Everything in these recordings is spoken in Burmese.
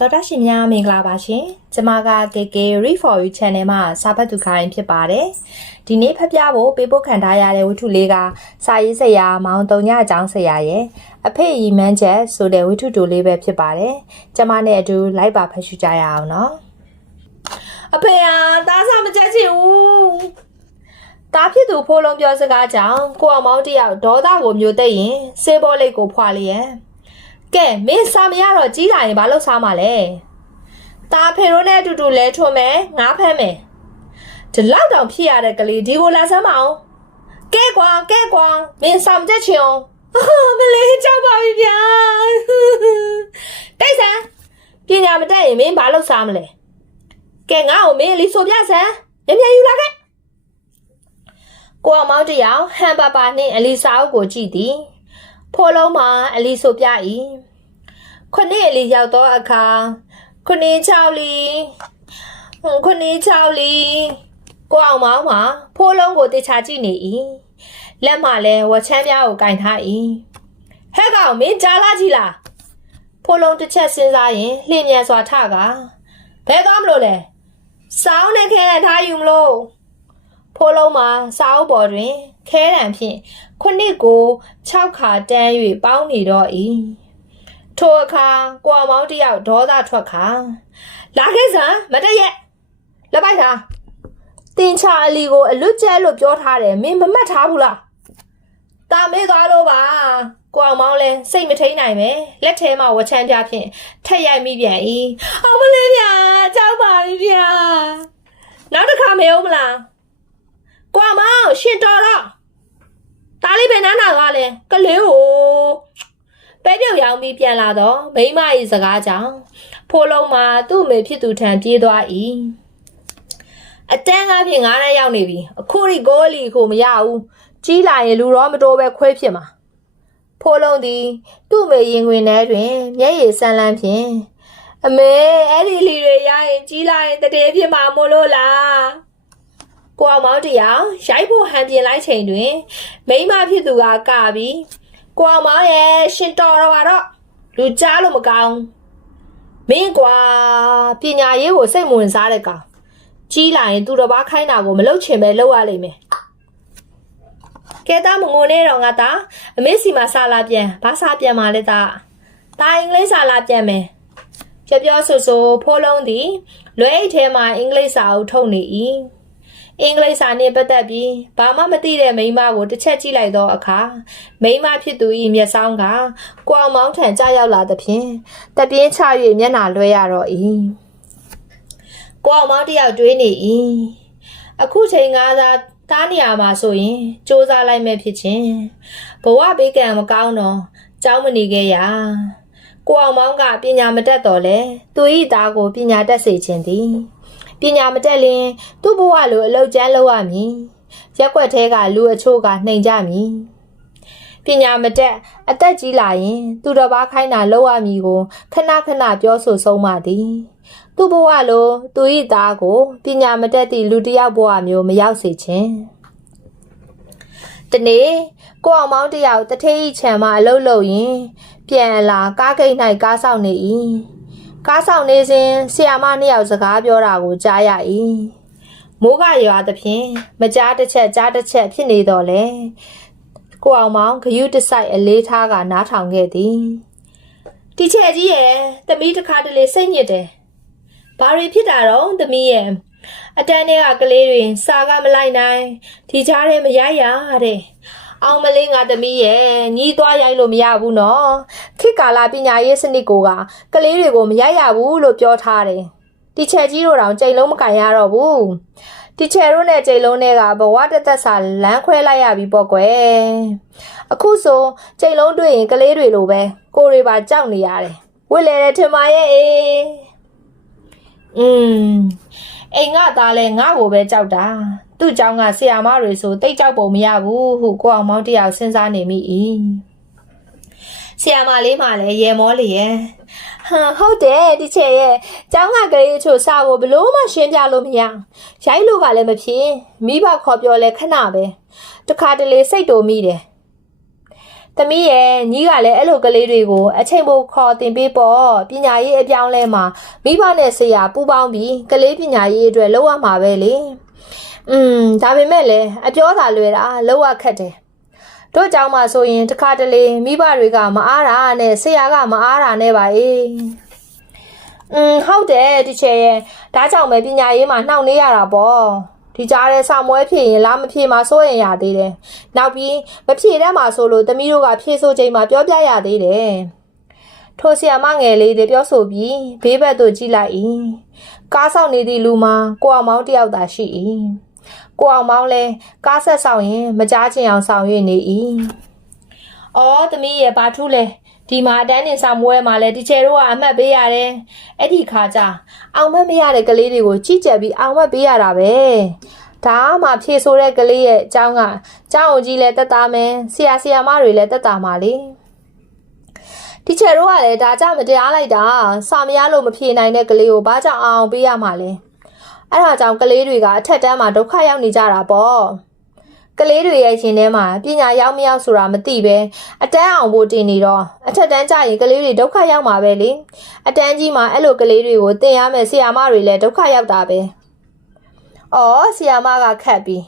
တော်တာရှင်များမင်္ဂလာပါရှင်ကျမက KK Read for You Channel မှာစာဖတ်သူခိုင်းဖြစ်ပါတယ်ဒီနေ့ဖတ်ပြဖို့ပေးပို့ခံထားရတဲ့ဝတ္ထုလေးကစာရေးဆရာမောင်တုံညအကြောင်းဆရာရဲ့အဖေရီမန်းချက်ဆိုတဲ့ဝတ္ထုတိုလေးပဲဖြစ်ပါတယ်ကျမနဲ့အတူလိုက်ပါဖတ်ရှုကြရအောင်နော်အဖေဟာသားစားမချက်ချင်ဘူးတားဖြစ်သူဖိုးလုံးပြောစကားကြောင့်ကိုအောင်မောင်တယောက်ဒေါသကိုမျိုးသိရင်စေဘောလိတ်ကိုဖွာလျက် ကဲမင်းစာမရတော့ကြီးလာရင်ဘာလို့စားမှာလဲ။ตาဖေရိုးနဲ့အတူတူလဲထွန်းမယ်ငါးဖမ်းမယ်။ဒီလောက်တောင်ဖြစ်ရတဲ့ကလေးဒီကိုလာစမ်းမအောင်။ကဲကွာကဲကွာမင်းစာမချက်ချင်အောင်။မလေးကြောက်ပါပြီဗျာ။တိတ်ဆန်းပညာမတတ်ရင်မင်းဘာလို့စားမလဲ။ကဲငါ့ကိုမင်းအလီဆိုပြစမ်း။မြန်မြန်ယူလာခဲ့။ကိုအောင်မောင်တယောက်ဟန်ပါပါနှင့်အလီစာအုပ်ကိုကြည့်သည်။ဖိုးလုံးမှာအလီဆိုပြ၏ ခုနှစ်အလီရောက်သောအခါခုနှစ်ချောက်လီဟွန်းခုနှစ်ချောက်လီကိုအောင်မောင်းမှာဖိုးလုံးကိုတေချာကြည့်နေ၏လက်မှလည်းဝချမ်းများကိုကင်ထား၏ဟဲ့ကောင်မင်းကြားလာကြည့်လားဖိုးလုံးတစ်ချက်စဉ်းစားရင်လှည့်မြန်စွာထကဘဲသွားမလို့လဲစောင်းနဲ့ခဲနဲ့ထားယူမလို့ဖိုးလုံးမှာစောင်းပေါ်တွင်ခဲတံဖြင့်ခုနှစ်ကို6ခါတန်း၍ပေါင်းနေတော့၏ ထိုအခါကိုအောင်မောင်းတယောက်ဒေါသထွက်ခါလာခဲ့စမ်းမတည့်ရက်လက်ပိုက်တာတင်ချာအလီကိုအလွတ်ကျဲလို့ပြောထားတယ်မင်းမမှတ်ထားဘူးလားတာမေးသွားလို့ပါကိုအောင်မောင်းလဲစိတ်မထိန်နိုင်ပဲလက်ထဲမှာဝချမ်းပြဖြင့်ထက်ရိုက်မိပြန်၏အောင်မလေးဗျာကြောက်ပါပြီဗျာနောက်တစ်ခါမေးဦးမလားကိုအောင်မောင်းရှင်တော်တော့တားလေးပဲနားနာသွားလဲကလေးကို ပဲပြုတ်ရောင်ပြီးပြန်လာတော့မိမ၏စကားကြောင့်ဖိုးလုံးမှာသူ့အမေဖြစ်သူထံပြေးသွား၏အတန်းကားဖြင့်ငားနဲ့ရောက်နေပြီအခုဒီကိုလီကိုမရဘူးကြီးလာရင်လူတော့မတိုးပဲခွဲဖြစ်မှာဖိုးလုံးသည်သူ့အမေရင်ခွင်ထဲတွင်မျက်ရည်ဆန်းလန်းဖြင့်အမေအဲ့ဒီလီတွေရရင်ကြီးလာရင်တည်းဖြစ်မှာမို့လို့လားကိုအောင်မောင်တရားရိုက်ဖို့ဟန်ပြင်လိုက်ချိန်တွင်မိန်းမဖြစ်သူကကပြီး ကိုအောင်မောင်ရဲ့ရှင်တော်တော့ကတော့လူကြားလို့မကောင်းမင်းကွာပညာရေးကိုစိတ်မဝင်စားတဲ့ကောင်ကြီးလာရင်သူတော်ဘာခိုင်းတာကိုမလုပ်ချင်ပဲလုပ်ရလိမ့်မယ်ကဲသားမငိုနဲ့တော့ငါသားအမေစီမှာစာလာပြန်ဘာစာပြန်มาလဲသားသားအင်္ဂလိပ်စာလာပြန်မယ်ပြောပြောဆိုဆိုဖိုးလုံးသည်လွဲအိတ်ထဲမှာအင်္ဂလိပ်စာအုပ်ထုတ်နေ၏ အင်္ဂလိပ်စာနှင့်ပတ်သက်ပြီးဘာမှမသိတဲ့မိန်းမကိုတစ်ချက်ကြည့်လိုက်သောအခါမိန်းမဖြစ်သူ၏မျက်စောင်းကကိုအောင်မောင်းထံကြားရောက်လာသဖြင့်တပြင်းချ၍မျက်နှာလွှဲရတော့၏ကိုအောင်မောင်းတယောက်တွေးနေ၏အခုချိန်ကားသာတားနေရမှာဆိုရင်စူးစမ်းလိုက်မဲ့ဖြစ်ချင်းဘဝဘေးကံမကောင်းတော့ကြောင်းမနေခဲ့ရကိုအောင်မောင်းကပညာမတတ်တော့လဲသူ၏သားကိုပညာတတ်စေခြင်းသည် ပညာမတက်လင်သူ့ဘဝလိုအလောက်ကျန်းလောက်ရမည်ရက်ွက်သေးကလူအချို့ကနှိမ်ကြမည်ပညာမတက်အသက်ကြီးလာရင် သူတော်ဘာခိုင်းတာလောက်ရမည်ကိုခဏခဏပြောဆိုဆုံးမသည်သူ့ဘဝလိုသူ၏သားကိုပညာမတက်သည့်လူတစ်ယောက်ဘဝမျိုးမရောက်စေခြင်းတနေ့ကိုအောင်မောင်းတယောက်တထေးဤခြံမှာအလုပ်လုပ်ရင်ပြန်လာကားဂိတ်၌ကားဆောင်နေ၏ ကားဆောင်နေစဉ်ဆီယာမနှစ်ယောက်စကားပြောတာကိုကြားရ၏မိုးကရွာသဖြင့်မကြားတစ်ချက်ကြားတစ်ချက်ဖြစ်နေတော့လေကိုအောင်မောင်ဂယုတဆိုင်အလေးထားကနားထောင်ခဲ့သည်တီချယ်ကြီးရဲ့သမီးတစ်ခါတလေစိတ်ညစ်တယ်ဘာတွေဖြစ်တာတော့သမီးရဲ့အတန်းတွေကကလေးတွေစာကမလိုက်နိုင်ဒီကြားထဲမရိုက်ရတဲ့ အောင်မလေးငါသမီးရဲ့ညီးသွားရိုက်လို့မရဘူးနော်ခေတ်ကာလပညာရေးစနစ်ကိုကကလေးတွေကိုမရိုက်ရဘူးလို့ပြောထားတယ်တီချယ်ကြီးတို့တောင်ကြိမ်လုံးမကန်ရတော့ဘူးတီချယ်တို့နဲ့ကြိမ်လုံးတွေကဘဝတသက်စာလမ်းခွဲလိုက်ရပြီပေါ့ကွယ်အခုဆိုကြိမ်လုံးတွေ့ရင်ကလေးတွေလိုပဲကိုတွေပါကြောက်နေရတယ်ဝစ်လေတဲ့ထင်ပါရဲ့အေးอืมအိမ်ကသားလဲငါ့ကိုပဲကြောက်တာ သူ့เจ้าကဆီယာမတွေဆိုတိတ်ကြောက်ပုံမရဘူးဟုကိုအောင်မောင်တယောက်စဉ်းစားနေမိ၏ဆီယာမလေးမှလည်းရေမောလေရဲ့ဟမ်ဟုတ်တယ်ဒီချက်ရဲ့เจ้าကကလေးချို့စာကိုဘလို့မှရှင်းပြလို့မရရိုက်လို့ကလည်းမဖြစ်မိဘခေါ်ပြောလဲခဏပဲတခါတလေစိတ်တူမိတယ် သမီးရဲ့ညီကလည်းအဲ့လိုကလေးတွေကိုအချိန်ပိုခေါ်တင်ပေးပေါ့ပညာရေးအပြောင်းလဲမှာမိဘနဲ့ဆရာပူးပေါင်းပြီးကလေးပညာရေးအတွက်လုပ်ရမှာပဲလေ อืมဒါပေမဲ့လည်းအပြောသာလွယ်တာလောက်ရခက်တယ်တို့ကြောင့်မှဆိုရင်တစ်ခါတလေမိဘတွေကမအားတာနဲ့ဆရာကမအားတာနဲ့ပါအေးอืมဟုတ်တယ်တီချယ်ရဲ့ဒါကြောင့်ပဲပညာရေးမှာနှောင့်နှေးရတာပေါ့ဒီကြားတဲ့စာမွဲဖြည့်ရင်လားမဖြည့်မှာစိုးရင်ရသေးတယ်နောက်ပြီးမဖြည့်တတ်မှာဆိုလို့သမီးတို့ကဖြည့်ဆိုချိန်မှာပြောပြရသေးတယ်ထိုဆီယမငယ်လေးတွေပြောဆိုပြီးဘေးဘက်သို့ကြည့်လိုက်၏ကားဆောင်နေသည့်လူမှာကိုအောင်မောင်းတယောက်သာရှိ၏ ကိုအောင်မောင်းလဲကားဆက်ဆောင်ရင်မကြားချင်အောင်ဆောင်ရွက်နေ၏အော်သမီးရဲ့ဘာထူးလဲဒီမှာအတန်းနေစာမွဲမှာလဲတီချယ်တို့ကအမှတ်ပေးရတယ်အဲ့ဒီခါကျအောင်မတ်မရတဲ့ကလေးတွေကိုကြည့်ကြက်ပြီးအောင်မတ်ပေးရတာပဲဒါမှဖြေဆိုတဲ့ကလေးရဲ့အကြောင်းကကျောင်းအောင်ကြီးလဲတက်သားမယ်ဆရာဆရာမတွေလဲတက်တာမှာလေတီချယ်တို့ကလည်းဒါကြမတရားလိုက်တာစာမရလို့မဖြေနိုင်တဲ့ကလေးကိုဘာကြောင့်အောင်ပေးရမှာလဲ အဲ့ဒါကြောင့်ကလေးတွေကအထက်တန်းမှာဒုက္ခရောက်နေကြတာပေါ့ကလေးတွေရဲ့ရှင်ထဲမှာပညာရောက်မရောက်ဆိုတာမသိပဲအတန်းအောင်ဖို့တင်နေတော့အထက်တန်းကျရင်ကလေးတွေဒုက္ခရောက်မှာပဲလေအတန်းကြီးမှာအဲ့လိုကလေးတွေကိုသင်ရမယ်ဆရာမတွေလည်းဒုက္ခရောက်တာပဲအော်ဆရာမကခတ်ပြီး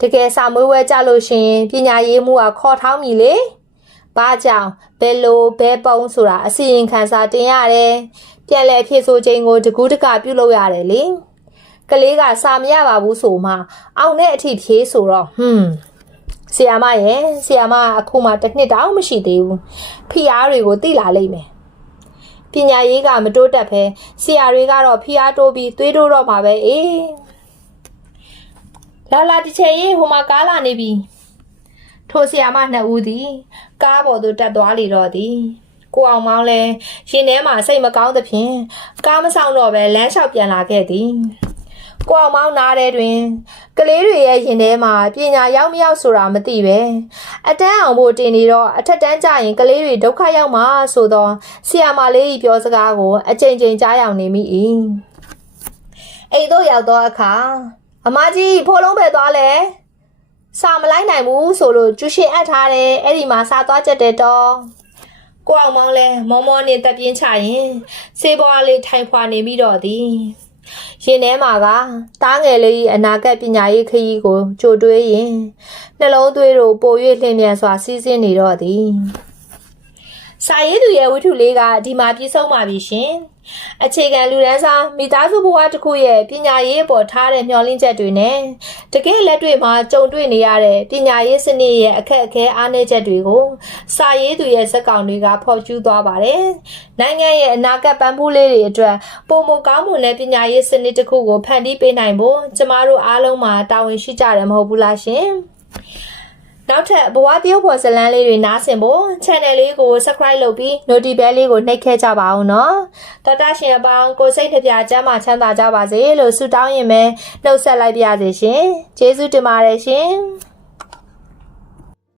တကယ်စာမွေးဝဲကြလို့ရှရင်ပညာရေးမှုကခေါ်ထောင်းပြီလေဘာကြောင့်ဘယ်လိုဘယ်ပုံဆိုတာအစီရင်ခံစာတင်ရတယ်ပြန်လည်ဖြည့်ဆို့ခြင်းကိုတကူးတကပြုလုပ်ရတယ်လေ ကလေးကစာမရပါဘူးဆိုမှအောင်တဲ့အထိဖြေးဆိုတော့ဟွန်းဆီယာမရဲ့ဆီယာမကအခုမှတစ်နှစ်တောင်မရှိသေးဘူးဖိအားတွေကိုသိလာလိမ့်မယ်ပညာရေးကမတိုးတက်ပဲဆီယာတွေကတော့ဖိအားတိုးပြီးသွေးတိုးတော့မှာပဲအေးလာလာတစ်ချက်ရေးဟိုမှာကားလာနေပြီထိုဆီယာမနှစ်ဦးသည်ကားပေါ်သို့တက်သွားလေတော့သည်ကိုအောင်မောင်းလဲရင်ထဲမှာစိတ်မကောင်းသဖြင့်ကားမဆောင်တော့ပဲလမ်းလျှောက်ပြန်လာခဲ့သည် ကိုအောင်မောင်းနားတဲ့တွင်ကလေးတွေရဲ့ရင်ထဲမှာပညာရောက်မရောက်ဆိုတာမသိပဲအတန်းအောင်ဖို့တင်နေတော့အထက်တန်းကျရင်ကလေးတွေဒုက္ခရောက်မှာဆိုတော့ဆီယာမလေးကြီးပြောစကားကိုအကြိမ်ကြိမ်ကြားရောက်နေမိ၏အိမ်တို့ရောက်သောအခါအမကြီးဖိုးလုံးပဲသွားလဲစာမလိုက်နိုင်ဘူးဆိုလို့ကျူရှင်အပ်ထားတယ်အဲ့ဒီမှာစာသွားချက်တယ်တော့ကိုအောင်မောင်းလဲမောမောနဲ့တက်ပြင်းချရင်စေးပွားလေးထိုင်ဖွာနေမိတော့သည် ရင်ထဲမှာကတားငယ်လေး၏အနာဂတ်ပညာရေးခရီးကိုကြိုတွေးရင်နှလုံးသွေးတို့ပို၍လျင်မြန်စွာစီးဆင်းနေတော့သည် စာရေးသူရဲ့ဝတ္ထုလေးကဒီမှာပြည့်စုံပါပြီရှင်အခြေခံလူဒန်းစားမိသားစုဘဝတစ်ခုရဲ့ပညာရေးအပေါ်ထားတဲ့မျှော်လင့်ချက်တွေနဲ့တကယ်လက်တွေ့မှာကြုံတွေ့နေရတဲ့ပညာရေးစနစ်ရဲ့အခက်အခဲအားနည်းချက်တွေကိုစာရေးသူရဲ့ဇက်ကောင်တွေကဖော်ကျူးသွားပါတယ်နိုင်ငံရဲ့အနာဂတ်ပန်းပိုးလေးတွေအတွက်ပုံမကောင်းမွန်တဲ့ပညာရေးစနစ်တစ်ခုကိုဖန်တီးပေးနိုင်ဖို့ကျမတို့အားလုံးမှာတာဝန်ရှိကြတယ်မဟုတ်ဘူးလားရှင် နောက်ထပ်ဘဝတရုပ်ဖော်ဇလန်းလေးတွေနားဆင်ဖို့ channel လေးကို subscribe လုပ်ပြီး notification bell လေးကိုနှိပ်ခဲ့ကြပါအောင်နော်တော်တာရှင်အပေါင်းကိုစိတ်နှပြကျမ်းမာချမ်းသာကြပါစေလို့ဆုတောင်းရင်ပဲနှုတ်ဆက်လိုက်ပါရစေရှင်ကျေးဇူးတင်ပါတယ်ရှင်